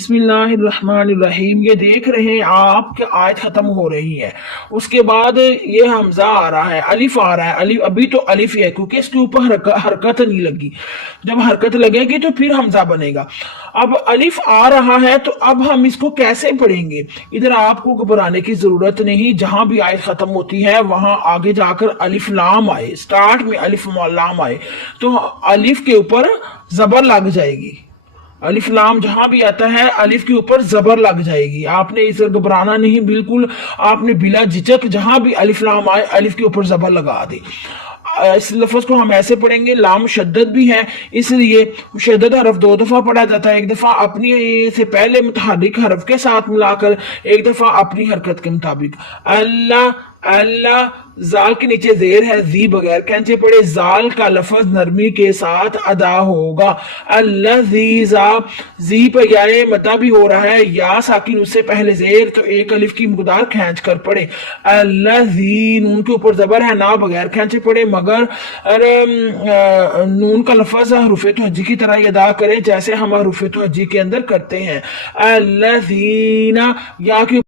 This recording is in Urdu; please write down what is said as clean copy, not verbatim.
بسم اللہ الرحمن الرحیم. یہ دیکھ رہے ہیں آپ کہ آیت ختم ہو رہی ہے، اس کے بعد یہ حمزہ آ رہا ہے، الف آ رہا ہے. الف ابھی تو الف ہی ہے کیونکہ اس کے اوپر حرکت نہیں لگی. جب حرکت لگے گی تو پھر حمزہ بنے گا. اب الف آ رہا ہے تو اب ہم اس کو کیسے پڑھیں گے؟ ادھر آپ کو گھبرانے کی ضرورت نہیں. جہاں بھی آیت ختم ہوتی ہے وہاں آگے جا کر الف لام آئے، سٹارٹ میں الف لام آئے تو الف کے اوپر زبر لگ جائے گی. الف لام جہاں بھی آتا ہے الف کے اوپر زبر لگ جائے گی. آپ نے اسے گھبرانا نہیں، بالکل آپ نے بلا جھجک جہاں بھی الف لام آئے الف کے اوپر زبر لگا دے. اس لفظ کو ہم ایسے پڑھیں گے، لام مشدد بھی ہے اس لیے مشدد حرف دو دفعہ پڑھا جاتا ہے، ایک دفعہ اپنی سے پہلے متحرک حرف کے ساتھ ملا کر، ایک دفعہ اپنی حرکت کے مطابق. اللہ اللہ، زال کے نیچے زیر ہے، زی بغیر کھینچے پڑے، زال کا لفظ نرمی کے ساتھ ادا ہوگا. اللہ زی پہ یائے مدہ بھی ہو رہا ہے، یا ساکن اس سے پہلے زیر تو ایک الف کی مقدار کھینچ کر پڑے. اللہ زی، نون کے اوپر زبر ہے، نہ بغیر کھینچے پڑے، مگر نون کا لفظ حروف توجیہ کی طرح ادا کرے جیسے ہم حروف توجیہ کے اندر کرتے ہیں. اللہ زینا، یا کے